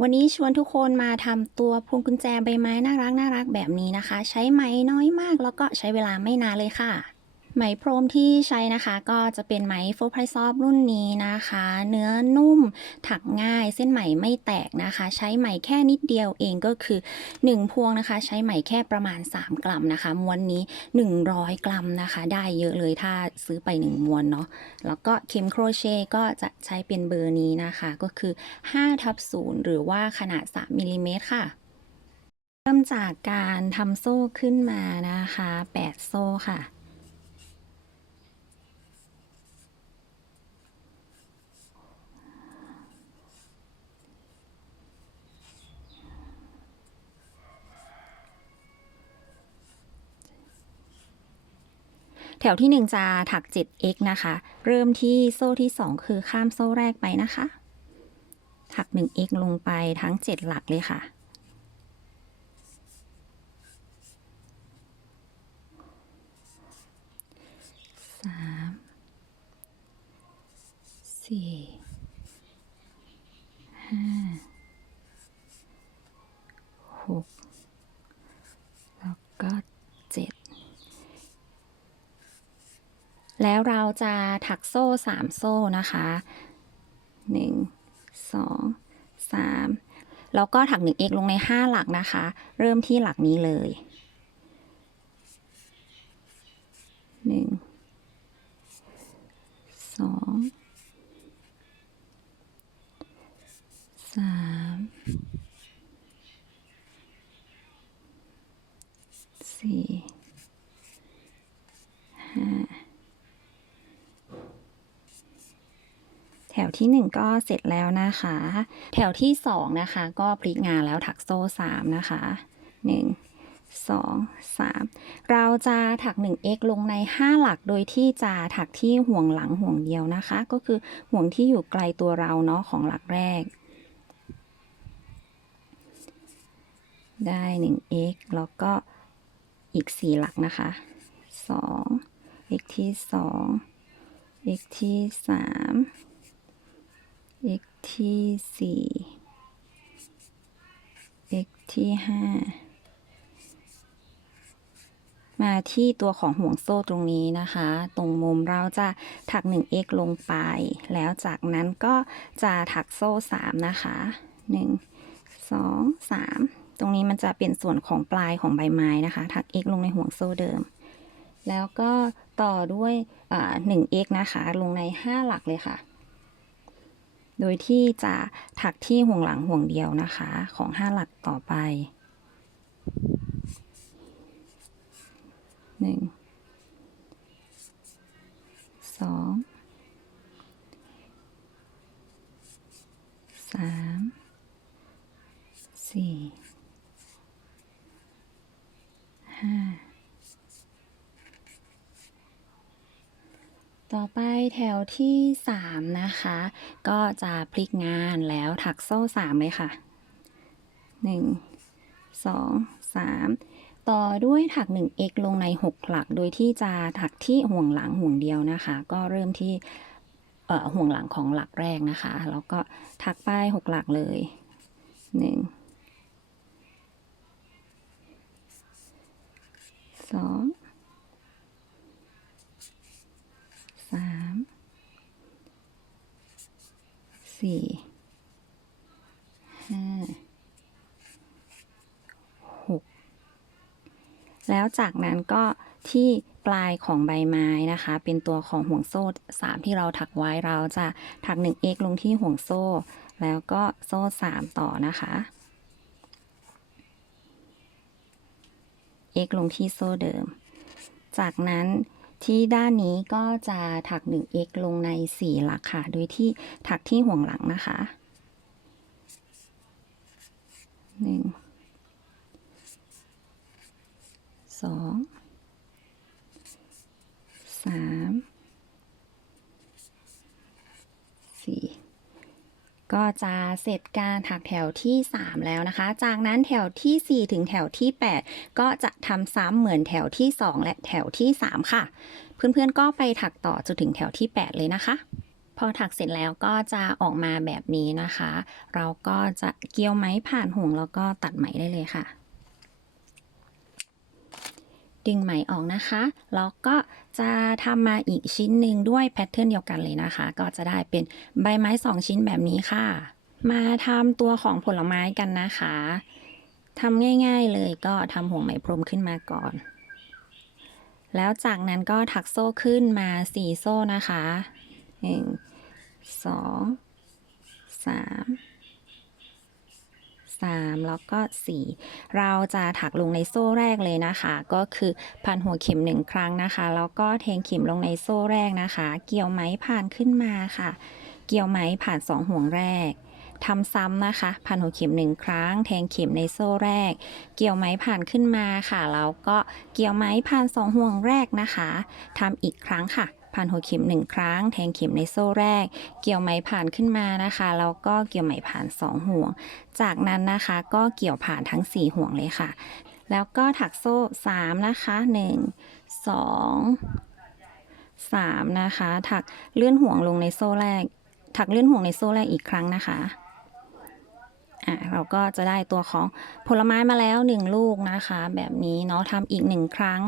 วันนี้ชวนทุกคนมาทำตัวพวงกุญแจใบไม้น่ารักน่ารักแบบนี้นะคะ ใช้ไหมน้อยมากแล้วก็ใช้เวลาไม่นานเลยค่ะ ไหมพรมที่ใช้นะคะก็จะเป็นไหมโฟร์ไพรซอฟรุ่นนี้นะคะ เนื้อนุ่มถักง่ายเส้นไหมไม่แตกนะคะ ใช้ไหมแค่นิดเดียวเองก็คือ 1 พวงนะคะ ใช้ไหมแค่ประมาณ 3 กรัมนะคะม้วนนี้ 100 กรัมนะคะ ได้เยอะเลยถ้าซื้อไป 1ม้วนเนาะแล้วก็เข็มโครเชต์ก็จะใช้เป็นเบอร์นี้นะคะ ก็คือ5ทับ0หรือว่าขนาด 3มิลลิเมตรค่ะเริ่มจากการทำโซ่ขึ้นมานะคะ 8 โซ่ค่ะ แถวที่ 1 จะถัก 7x นะคะ เริ่มที่โซ่ที่ 2 คือข้ามโซ่แรกไปนะคะ ถัก 1x ลงไปทั้ง 7 หลักเลยค่ะ สาม สี่ แล้วเราจะถักโซ่สามโซ่นะคะหนึ่งสอสามแล้วก็ถัก 1x ลงใน 5 หลักนะคะ เริ่มที่หลักนี้เลย 1 2 ที่ 1 ก็เสร็จแล้วนะคะ แถวที่ 2 นะคะ ก็พลิกงานแล้วถักโซ่ 3 นะคะ 1 2 3 เราจะถัก 1x ลงใน 5 หลักโดยที่จะถักที่ห่วงหลังห่วงเดียวนะคะ ก็คือห่วงที่อยู่ไกลตัวเราเนาะของหลักแรก ได้ 1x แล้วก็อีก 4 หลักนะคะ 2 x ที่ 2 x ที่ 3 x ที่สี่ x ที่ห้ามาที่ตัวของห่วงโซ่ตรงนี้นะคะ ตรงมุมเราจะถัก 1x ลงไป แล้วจากนั้นก็จะถักโซ่ 3 นะคะ 1 2 3 ตรงนี้มันจะเป็นส่วนของปลายของใบไม้นะคะ ถัก x ลงในห่วงโซ่เดิม แล้วก็ต่อด้วยอ่า 1x นะคะ ลงใน 5 หลักเลยค่ะ โดยที่จะถักที่ห่วงหลังห่วงเดียวนะคะ ของห้าหลักต่อไปหนึ่งสอง ต่อไปแถวที่ 3 นะคะ ก็จะพลิกงานแล้วถักโซ่ 3 เลยค่ะ 1 2 3 ต่อด้วยถัก 1x ลงใน 6 หลัก โดยที่จะถักที่ห่วงหลังห่วงเดียวนะคะ ก็เริ่มที่เอ่อห่วงหลังของหลักแรกนะคะ แล้วก็ถักไป 6 หลักเลย 1 2 สามสี่ห้าหกแล้วจากนั้นก็ที่ปลายของใบไม้นะคะ เป็นตัวของห่วงโซ่สามที่เราถักไว้เราจะถัก 1x ลงที่ห่วงโซ่ แล้วก็โซ่3ต่อนะคะ x ลงที่โซ่เดิม จากนั้น ที่ด้านนี้ก็จะถัก 1x ลงใน 4 หลักค่ะ โดยที่ถักที่ห่วงหลังนะคะ 1 2 3 4 ก็จะเสร็จการถักแถวที่ 3 แล้วนะคะ จากนั้นแถวที่ 4 ถึงแถวที่ 8 ก็จะทำซ้ำเหมือนแถวที่ 2 และแถวที่ 3 ค่ะ เพื่อนๆก็ไปถักต่อจนถึงแถวที่ 8 เลยนะคะ พอถักเสร็จแล้วก็จะออกมาแบบนี้นะคะ เราก็จะเกี่ยวไหมผ่านห่วงแล้วก็ตัดไหมได้เลยค่ะ ดึงไหมออกนะคะ แล้วก็จะทำมาอีกชิ้นหนึ่งด้วยแพทเทิร์นเดียวกันเลยนะคะ ก็จะได้เป็นใบไม้สองชิ้นแบบนี้ค่ะ มาทำตัวของผลไม้กันนะคะทำง่าย ๆเลยก็ทำห่วงไหมพรมขึ้นมาก่อน แล้วจากนั้นก็ถักโซ่ขึ้นมาสี่โซ่นะคะหนึ่งสองสามสาม แล้วก็สี่เราจะถักลงในโซ่แรกเลยนะคะ ก็คือพันหัวเข็มหนึ่งครั้งนะคะ แล้วก็แทงเข็มลงในโซ่แรกนะคะ เกี่ยวไหมผ่านขึ้นมาค่ะ เกี่ยวไหมผ่านสองห่วงแรกทำซ้ำนะคะ พันหัวเข็มหนึ่งครั้ง แทงเข็มในโซ่แรก เกี่ยวไหมผ่านขึ้นมาค่ะ แล้วก็เกี่ยวไหมผ่านสองห่วงแรกนะคะทำอีกครั้งค่ะ ผ่านหัวเข็มหนึ่งครั้ง แทงเข็มในโซ่แรก เกี่ยวไหมผ่านขึ้นมานะคะแล้วก็เกี่ยวไหมผ่านสองห่วง จากนั้นนะคะก็เกี่ยวผ่านทั้งสี่ห่วงเลยค่ะ แล้วก็ถักโซ่สามนะคะหนึ่งสองสามนะคะ ถักเลื่อนห่วงลงในโซ่แรก ถักเลื่อนห่วงในโซ่แรกอีกครั้งนะคะ อะเราก็จะได้ตัวของผลไม้มาแล้วหนึ่งลูกนะคะ แบบนี้เนาะทำอีกหนึ่งครั้ง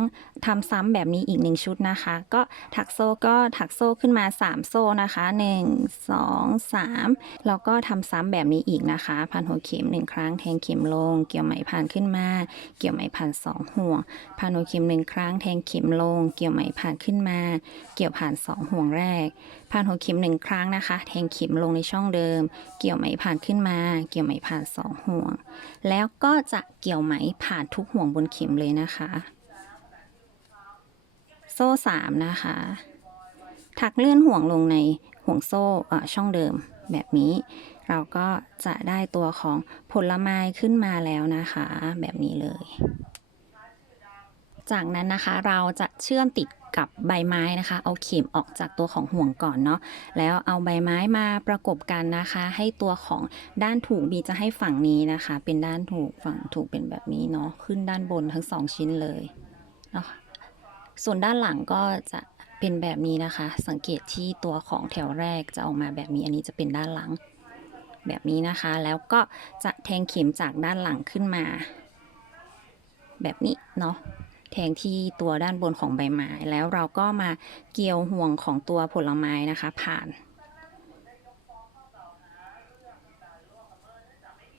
ทำซ้ำแบบนี้อีกหนึ่งชุดนะคะ ก็ถักโซ่ก็ถักโซ่ขึ้นมา 3 โซ่นะคะ 1 2 3 แล้วก็ทำซ้ำแบบนี้อีกนะคะพันหัวเข็มหนึ่งครั้งแทงเข็มลง เกี่ยวไหมผ่านขึ้นมา เกี่ยวไหมผ่านสองห่วงพันหัวเข็มหนึ่งครั้งแทงเข็มลง เกี่ยวไหมผ่านขึ้นมา เกี่ยวผ่านสองห่วงแรกผ่านหัวเข็มหนึ่งครั้งนะคะ แทงเข็มลงในช่องเดิม เกี่ยวไหมผ่านขึ้นมา เกี่ยวไหมผ่านสองห่วง แล้วก็จะเกี่ยวไหมผ่านทุกห่วงบนเข็มเลยนะคะ โซ่สามนะคะ ถักเลื่อนห่วงลงในห่วงโซ่ช่องเดิมแบบนี้ เราก็จะได้ตัวของผลไม้ขึ้นมาแล้วนะคะ แบบนี้เลย จากนั้นนะคะเราจะเชื่อมติด กับใบไม้นะคะ เอาเข็มออกจากตัวของห่วงก่อนเนาะแล้วเอาใบไม้มาประกบกันนะคะ ให้ตัวของด้านถูกบีจะให้ฝั่งนี้นะคะ เป็นด้านถูกฝั่งถูกเป็นแบบนี้เนาะขึ้นด้านบนทั้งสองชิ้นเลยเนาะส่วนด้านหลังก็จะเป็นแบบนี้นะคะ สังเกตที่ตัวของแถวแรกจะออกมาแบบนี้อันนี้จะเป็นด้านหลังแบบนี้นะคะ แล้วก็จะแทงเข็มจากด้านหลังขึ้นมา แบบนี้เนาะ แทงที่ตัวด้านบนของใบไม้ แล้วเราก็มาเกี่ยวห่วงของตัวผลไม้นะคะ ผ่าน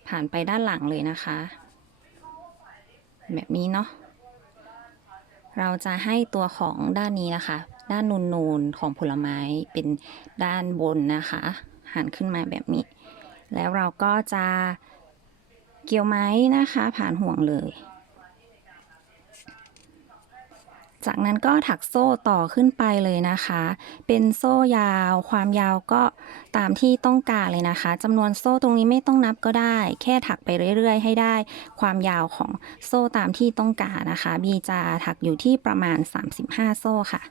ผ่านไปด้านหลังเลยนะคะ แบบนี้เนาะเราจะให้ตัวของด้านนี้นะคะ ด้านนูนๆของผลไม้เป็นด้านบนนะคะ หันขึ้นมาแบบนี้ แล้วเราก็จะเกี่ยวไม้นะคะ ผ่านห่วงเลย จากนั้นก็ถักโซ่ต่อขึ้นไปเลยนะคะ เป็นโซ่ยาว ความยาวก็ตามที่ต้องการเลยนะคะจำนวนโซ่ตรงนี้ไม่ต้องนับก็ได้ แค่ถักไปเรื่อย ๆ ให้ได้ ความยาวของโซ่ตามที่ต้องการนะคะ บีจะถักอยู่ที่ประมาณ 35 โซ่ค่ะ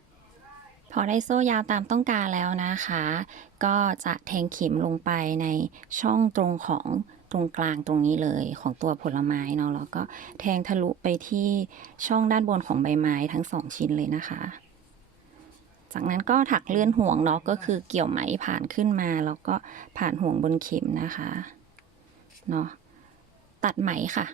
พอได้โซ่ยาวตามต้องการแล้วนะคะ ก็จะแทงเข็มลงไปในช่องตรงของ ตรงกลางตรงนี้เลยของตัวผลไม้เนาะแล้วก็แทงทะลุไปที่ช่องด้านบนของใบไม้ทั้งสองชิ้นเลยนะคะ จากนั้นก็ถักเลื่อนห่วงเนาะก็คือเกี่ยวไหมผ่านขึ้นมา แล้วก็ผ่านห่วงบนเข็มนะคะเนาะตัดไหมค่ะ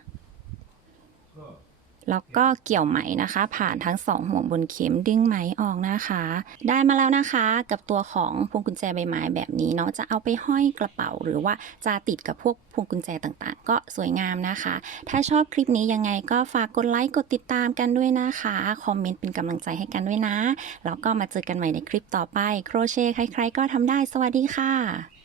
แล้วก็เกี่ยวไหมนะคะ ผ่านทั้งสองห่วงบนเข็มดึงไหมออกนะคะ ได้มาแล้วนะคะกับตัวของพวงกุญแจใบไม้แบบนี้เนาะจะเอาไปห้อยกระเป๋า หรือว่าจะติดกับพวกพวงกุญแจต่างๆ ก็สวยงามนะคะ ถ้าชอบคลิปนี้ยังไงก็ฝากกดไลค์กดติดตามกันด้วยนะคะคอมเมนต์เป็นกำลังใจให้กันด้วยนะแล้วก็มาเจอกันใหม่ในคลิปต่อไป โครเชต์ใครๆก็ทำได้สวัสดีค่ะ